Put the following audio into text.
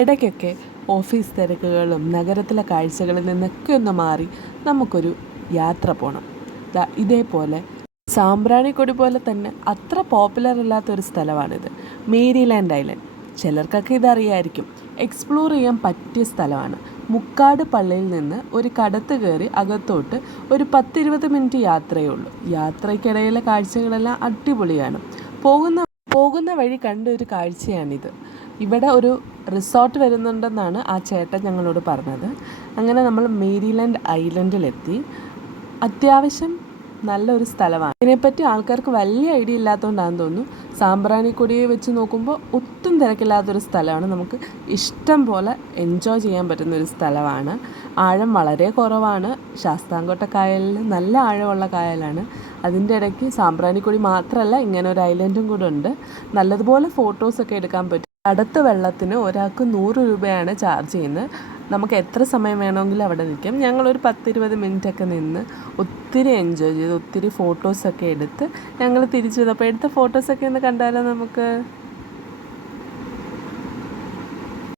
ഇടയ്ക്കൊക്കെ ഓഫീസ് തിരക്കുകളും നഗരത്തിലെ കാഴ്ചകളിൽ നിന്നൊക്കെ ഒന്ന് മാറി നമുക്കൊരു യാത്ര പോകണം ഇതേപോലെ സാമ്പ്രാണിക്കൊടി പോലെ തന്നെ അത്ര പോപ്പുലർ അല്ലാത്തൊരു സ്ഥലമാണിത്. Maryland Island. ചിലർക്കൊക്കെ ഇതറിയായിരിക്കും. എക്സ്പ്ലോർ ചെയ്യാൻ പറ്റിയ സ്ഥലമാണ്. മുക്കാട് പള്ളിയിൽ നിന്ന് ഒരു കടത്ത് കയറി അകത്തോട്ട് ഒരു പത്തിരുപത് മിനിറ്റ് യാത്രയേ ഉള്ളൂ. യാത്രയ്ക്കിടയിലെ കാഴ്ചകളെല്ലാം അടിപൊളിയാണ്. പോകുന്ന പോകുന്ന വഴി കണ്ട ഒരു കാഴ്ചയാണിത്. ഇവിടെ ഒരു റിസോർട്ട് വരുന്നുണ്ടെന്നാണ് ആ ചേട്ടൻ ഞങ്ങളോട് പറഞ്ഞത്. അങ്ങനെ നമ്മൾ മേരിലാൻഡ് ഐലൻഡിലെത്തി. അത്യാവശ്യം നല്ലൊരു സ്ഥലമാണ്. ഇതിനെപ്പറ്റി ആൾക്കാർക്ക് വലിയ ഐഡിയ ഇല്ലാത്തതുകൊണ്ടാണെന്ന് തോന്നുന്നു. സാമ്പ്രാണിക്കൊടിയെ വെച്ച് നോക്കുമ്പോൾ ഒട്ടും തിരക്കില്ലാത്തൊരു സ്ഥലമാണ്. നമുക്ക് ഇഷ്ടം പോലെ എൻജോയ് ചെയ്യാൻ പറ്റുന്ന ഒരു സ്ഥലമാണ്. ആഴം വളരെ കുറവാണ്. ശാസ്താംകോട്ട കായലിൽ നല്ല ആഴമുള്ള കായലാണ്. അതിന്റെ ഇടയ്ക്ക് സാമ്പ്രാണിക്കൊടി മാത്രമല്ല ഇങ്ങനെ ഒരു ഐലൻഡും കൂടെ ഉണ്ട്. നല്ലതുപോലെ ഫോട്ടോസൊക്കെ എടുക്കാൻ പറ്റും. അടുത്ത വെള്ളത്തിന് ഒരാൾക്ക് നൂറ് രൂപയാണ് ചാർജ് ചെയ്യുന്നത്. നമുക്ക് എത്ര സമയം വേണമെങ്കിലും അവിടെ നിൽക്കാം. ഞങ്ങളൊരു പത്തിരുപത് മിനിറ്റൊക്കെ നിന്ന് ഒത്തിരി എൻജോയ് ചെയ്ത് ഒത്തിരി ഫോട്ടോസൊക്കെ എടുത്ത് ഞങ്ങൾ തിരിച്ചു വന്നു അപ്പോൾ എടുത്ത ഫോട്ടോസൊക്കെ ഒന്ന് കണ്ടാലോ നമുക്ക്?